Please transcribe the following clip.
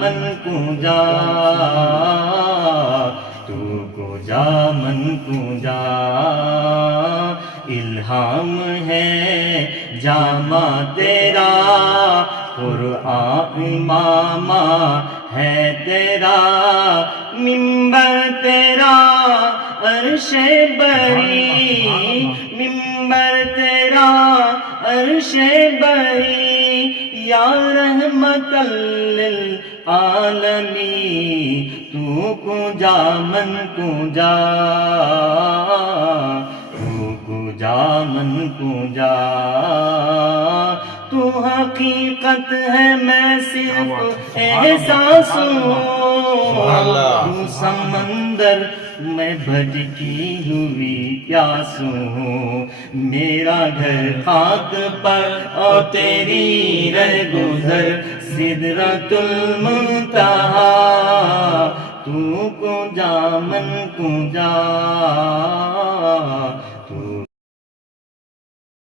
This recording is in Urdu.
من کو جا، تو کو جا من کو جا، الہام ہے جامع تیرا، قرآن امامہ ہے تیرا، منبر تیرا عرش بری، منبر تیرا عرش بری، یا رحمت للعالمین، تو کو جا من کو جا، تو کو جا من کو جا، تو حقیقت ہے میں صرف احساس ہوں، تو سمندر میں بھٹکی ہوئی پیاس ہوں، میرا گھر خاک پر اور تیری رہ گزر سدرۃ المنتہا، تو کو جا من کو جا، تو